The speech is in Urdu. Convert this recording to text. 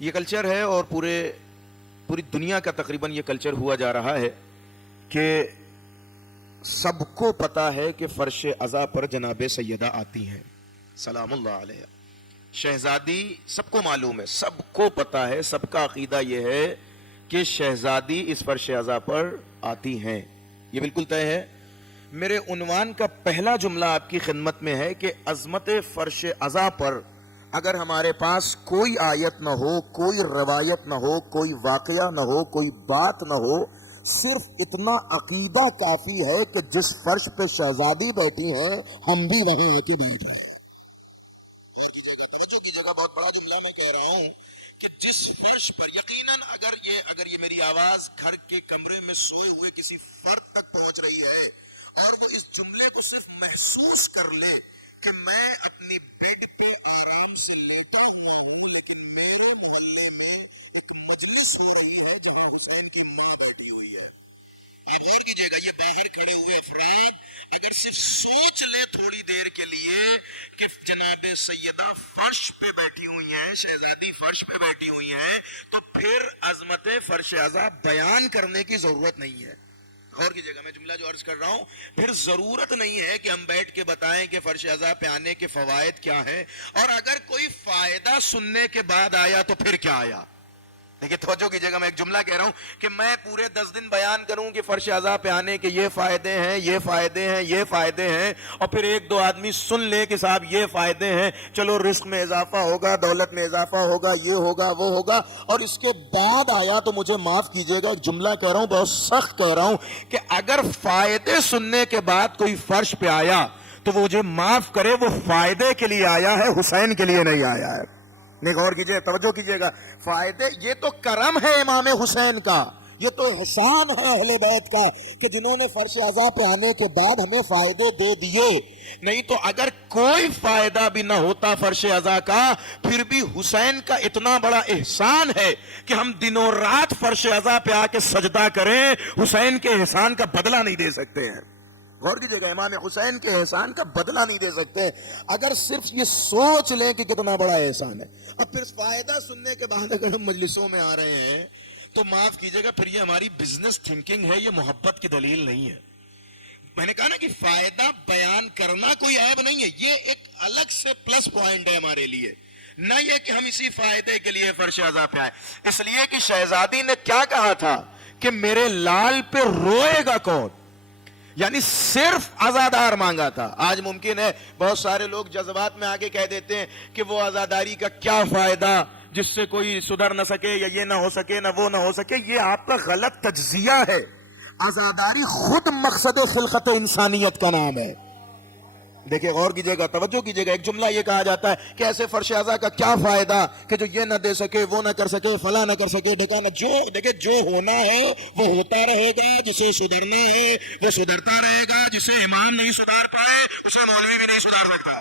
یہ کلچر ہے اور پوری دنیا کا تقریباً یہ کلچر ہوا جا رہا ہے کہ سب کو پتا ہے کہ فرش عزا پر جناب سیدہ آتی ہیں سلام اللہ علیہ. شہزادی سب کو معلوم ہے, سب کو پتا ہے, سب کا عقیدہ یہ ہے کہ شہزادی اس فرش عزا پر آتی ہیں, یہ بالکل طے ہے. میرے عنوان کا پہلا جملہ آپ کی خدمت میں ہے کہ عظمت فرش عزا پر اگر ہمارے پاس کوئی آیت نہ ہو, کوئی روایت نہ ہو, کوئی واقعہ نہ ہو, کوئی بات نہ ہو, صرف اتنا عقیدہ کافی ہے کہ جس فرش پہ شہزادی بیٹھی ہیں ہم بھی وہاں آ کے بیٹھ رہے ہیں. اور کیجیے گا, توجہ کیجیے گا, بہت بڑا جملہ میں کہہ رہا ہوں کہ جس فرش پر یقیناً اگر یہ میری آواز گھر کے کمرے میں سوئے ہوئے کسی فرد تک پہنچ رہی ہے اور وہ اس جملے کو صرف محسوس کر لے کہ میں اپنی بیڈ پہ آرام سے لیٹا ہوا ہوں لیکن میرے محلے میں ایک مجلس ہو رہی ہے جہاں حسین کی ماں بیٹھی ہوئی ہے. آپ غور کیجئے گا, یہ باہر کھڑے ہوئے افراد اگر صرف سوچ لے تھوڑی دیر کے لیے کہ جناب سیدہ فرش پہ بیٹھی ہوئی ہیں, شہزادی فرش پہ بیٹھی ہوئی ہیں, تو پھر عظمت فرش عزا بیان کرنے کی ضرورت نہیں ہے. غور کیجئے گا, میں جملہ جو عرض کر رہا ہوں, پھر ضرورت نہیں ہے کہ ہم بیٹھ کے بتائیں کہ فرش عزا پہ آنے کے فوائد کیا ہیں, اور اگر کوئی فائدہ سننے کے بعد آیا تو پھر کیا آیا. دیکھیں توجہ کیجئے گا, میں ایک جملہ کہہ رہا ہوں کہ میں پورے 10 دن بیان کروں کہ فرش عزا پہ آنے کے یہ فائدے ہیں, یہ فائدے ہیں, یہ فائدے ہیں, اور پھر ایک دو آدمی سن لے کہ صاحب یہ فائدے ہیں, چلو رزق میں اضافہ ہوگا, دولت میں اضافہ ہوگا, یہ ہوگا, وہ ہوگا, اور اس کے بعد آیا تو مجھے معاف کیجئے گا, ایک جملہ کہہ رہا ہوں, بہت سخت کہہ رہا ہوں کہ اگر فائدے سننے کے بعد کوئی فرش پہ آیا تو وہ مجھے معاف کرے, وہ فائدے کے لیے آیا ہے, حسین کے لیے نہیں آیا ہے. نہیں, غور کیجئے, توجہ کیجئے گا, فائدے, یہ تو کرم ہے امام حسین کا, یہ تو احسان ہے اہل بیت کا کہ جنہوں نے فرش عزا پہ آنے کے بعد ہمیں فائدے دے دیے. نہیں تو اگر کوئی فائدہ بھی نہ ہوتا فرش عزا کا, پھر بھی حسین کا اتنا بڑا احسان ہے کہ ہم دنوں رات فرش عزا پہ آ کے سجدہ کریں, حسین کے احسان کا بدلہ نہیں دے سکتے ہیں. غور کیجئے گا, امام حسین کے احسان کا بدلہ نہیں دے سکتے اگر صرف یہ سوچ لیں کہ کتنا بڑا احسان ہے. اب پھر فائدہ سننے کے بعد اگر ہم مجلسوں میں آ رہے ہیں تو معاف کیجئے گا, پھر یہ ہماری بزنس تھنکنگ ہے, یہ محبت کی دلیل نہیں ہے. میں نے کہا نا کہ فائدہ بیان کرنا کوئی عیب نہیں ہے, یہ ایک الگ سے پلس پوائنٹ ہے ہمارے لیے, نہ یہ کہ ہم اسی فائدے کے لیے فرش عزا پہ آئے. اس لیے کہ شہزادی نے کیا کہا تھا کہ میرے لال پہ روئے گا کون, یعنی صرف عزادار مانگا تھا. آج ممکن ہے بہت سارے لوگ جذبات میں آگے کہہ دیتے ہیں کہ وہ عزاداری کا کیا فائدہ جس سے کوئی سدھر نہ سکے, یا یہ نہ ہو سکے, نہ وہ نہ ہو سکے. یہ آپ کا غلط تجزیہ ہے. عزاداری خود مقصد خلقت انسانیت کا نام ہے. دیکھیں, غور کیجئے گا, توجہ کیجئے گا, ایک جملہ یہ کہا جاتا ہے کہ ایسے فرش عزا کا کیا فائدہ کہ جو یہ نہ دے سکے, وہ نہ کر سکے, فلاں نہ کر سکے, ڈھکا نہ. دیکھیں, جو ہونا ہے وہ ہوتا رہے گا, جسے سدھرنا ہے وہ سدھرتا رہے گا, جسے امام نہیں سدھار پائے اسے مولوی بھی نہیں سدھار سکتا.